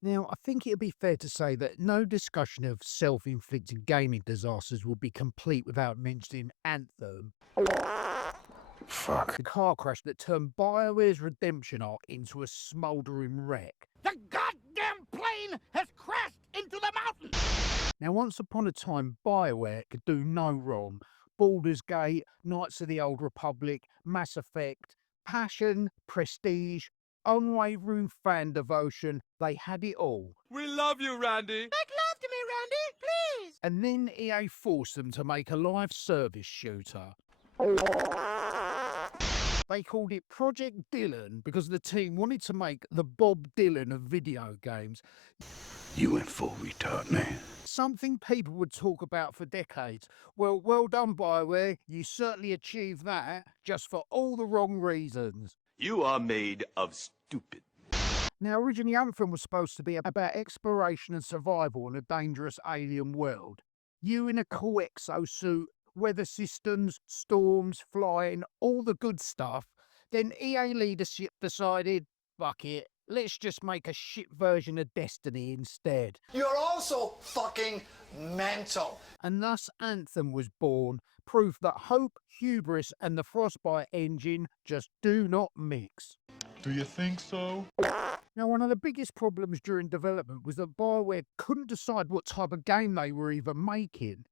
Now, I think it'd be fair to say that no discussion of self-inflicted gaming disasters would be complete without mentioning Anthem, Fuck. the car crash that turned BioWare's redemption arc into a smouldering wreck. The goddamn plane has crashed into the mountain! Now, once upon a time, BioWare could do no wrong. Baldur's Gate, Knights of the Old Republic, Mass Effect, passion, prestige, unwavering fan devotion, they had it all. We love you, Randy. Make love to me, Randy, please! And then EA forced them to make a live service shooter. They called it Project Dylan because the team wanted to make the Bob Dylan of video games. You went full retard, man. Something people would talk about for decades. Well done, BioWare. You certainly achieved that, just for all the wrong reasons. You are made of stupid. Now, originally Anthem was supposed to be about exploration and survival in a dangerous alien world. You in a cool exosuit, weather systems, storms, flying, all the good stuff. Then EA leadership decided, fuck it, let's just make a shit version of Destiny instead. You're also fucking mental. And thus Anthem was born, proof that hope, hubris and the Frostbite Engine just do not mix. Do you think so? Now, one of the biggest problems during development was that BioWare couldn't decide what type of game they were even making.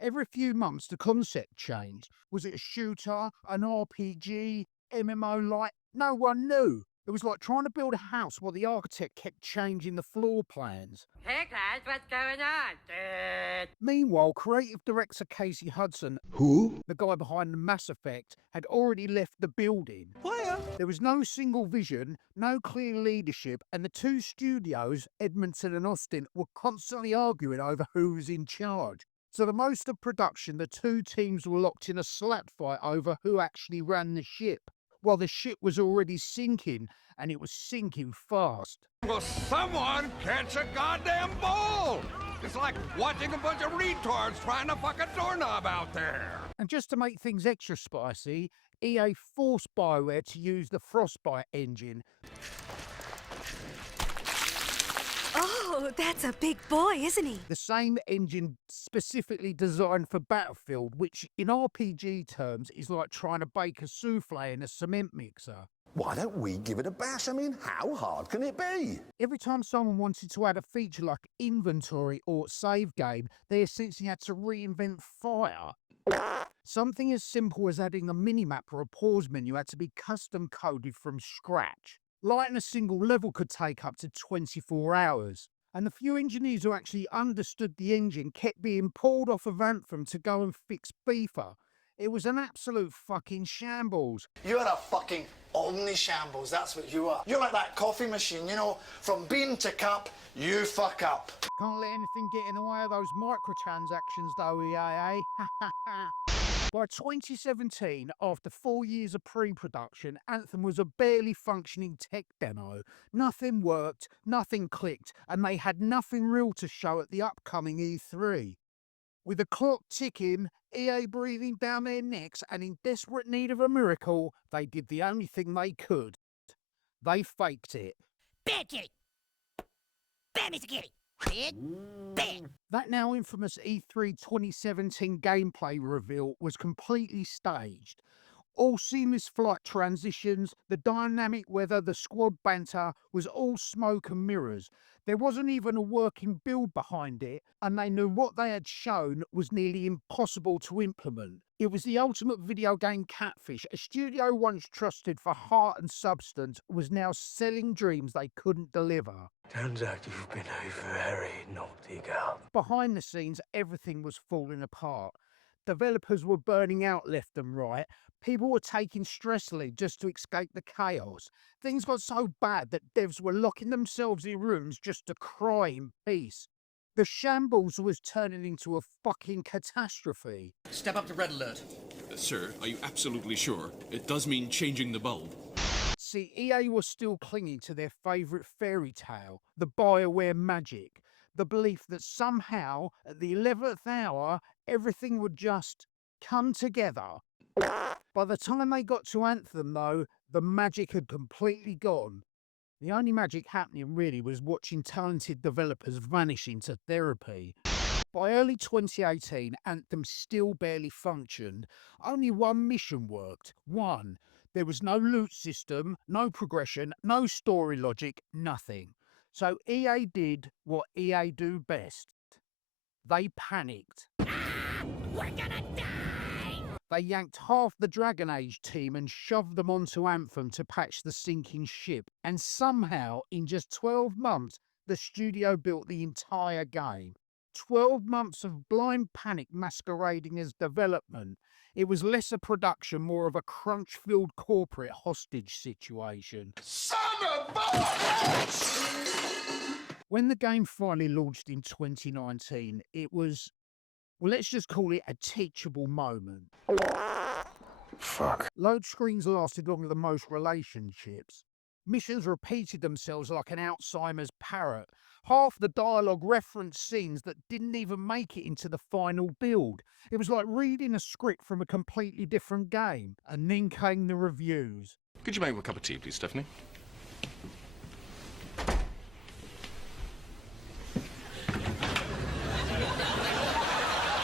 Every few months the concept changed. Was it a shooter, an RPG, MMO-like? No one knew. It was like trying to build a house while the architect kept changing the floor plans. Hey guys, what's going on? Meanwhile, creative director Casey Hudson, Who? the guy behind the Mass Effect, had already left the building. There was no single vision, no clear leadership, and the two studios, Edmonton and Austin, were constantly arguing over who was in charge. So the most of production, the two teams were locked in a slap fight over who actually ran the ship, while the ship was already sinking, and it was sinking fast. Well, someone catch a goddamn ball! It's like watching a bunch of retards trying to fuck a doorknob out there. And just to make things extra spicy, EA forced BioWare to use the Frostbite Engine. Oh, that's a big boy, isn't he? The same engine specifically designed for Battlefield, which in RPG terms is like trying to bake a souffle in a cement mixer. Why don't we give it a bash? I mean, how hard can it be? Every time someone wanted to add a feature like inventory or save game, they essentially had to reinvent fire. Something as simple as adding a minimap or a pause menu had to be custom coded from scratch. Lighting a single level could take up to 24 hours. And the few engineers who actually understood the engine kept being pulled off of Anthem to go and fix FIFA. It was an absolute fucking shambles. You're a fucking omni-shambles, that's what you are. You're like that coffee machine, you know, from bean to cup, you fuck up. Can't let anything get in the way of those microtransactions though, EA, eh? By 2017, after 4 years of pre-production, Anthem was a barely functioning tech demo. Nothing worked, nothing clicked, and they had nothing real to show at the upcoming E3. With the clock ticking, EA breathing down their necks, and in desperate need of a miracle, they did the only thing they could. They faked it. Bad kitty! Bad Mr. Kitty! Bad! Bad! That now infamous E3 2017 gameplay reveal was completely staged. All seamless flight transitions, the dynamic weather, the squad banter was all smoke and mirrors. There wasn't even a working build behind it, and they knew what they had shown was nearly impossible to implement. It was the ultimate video game catfish. A studio once trusted for heart and substance was now selling dreams they couldn't deliver. Turns out you've been a very naughty girl. Behind the scenes, everything was falling apart. Developers were burning out left and right. People were taking stress leave just to escape the chaos. Things got so bad that devs were locking themselves in rooms just to cry in peace. The shambles was turning into a fucking catastrophe. Step up to red alert. Sir, are you absolutely sure? It does mean changing the bulb. See, EA was still clinging to their favourite fairy tale, the BioWare magic. The belief that somehow, at the 11th hour, everything would just come together. By the time they got to Anthem, though, the magic had completely gone. The only magic happening really was watching talented developers vanish into therapy. By early 2018, Anthem still barely functioned. Only one mission worked. One. There was no loot system, no progression, no story logic, nothing. So EA did what EA do best. They panicked. We're gonna die! They yanked half the Dragon Age team and shoved them onto Anthem to patch the sinking ship. And somehow, in just 12 months, the studio built the entire game. 12 months of blind panic masquerading as development. It was less a production, more of a crunch-filled corporate hostage situation. Son of a bitch! When the game finally launched in 2019, it was, well, let's just call it a teachable moment. Fuck. Load screens lasted longer than most relationships. Missions repeated themselves like an Alzheimer's parrot. Half the dialogue referenced scenes that didn't even make it into the final build. It was like reading a script from a completely different game. And then came the reviews. Could you make me a cup of tea, please, Stephanie?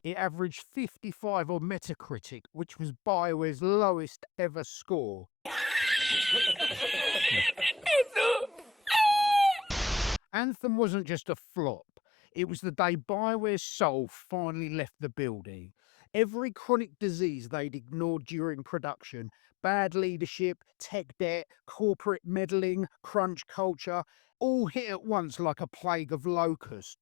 It averaged 55 on Metacritic, which was BioWare's lowest ever score. Anthem wasn't just a flop. It was the day BioWare's soul finally left the building. Every chronic disease they'd ignored during production, bad leadership, tech debt, corporate meddling, crunch culture, all hit at once like a plague of locusts.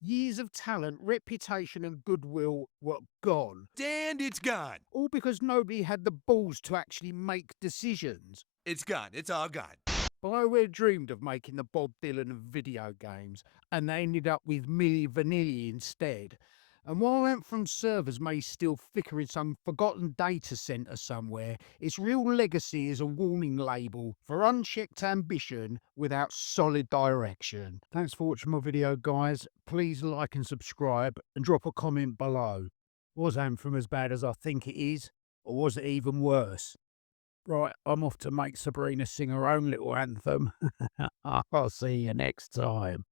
Years of talent, reputation and goodwill were gone. And it's gone. All because nobody had the balls to actually make decisions. It's gone. It's all gone. BioWare dreamed of making the Bob Dylan of video games, and they ended up with Milli Vanilli instead. And while Anthem servers may still flicker in some forgotten data centre somewhere, its real legacy is a warning label for unchecked ambition without solid direction. Thanks for watching my video, guys. Please like and subscribe, and drop a comment below. Was Anthem as bad as I think it is, or was it even worse? Right, I'm off to make Sabrina sing her own little anthem. I'll see you next time.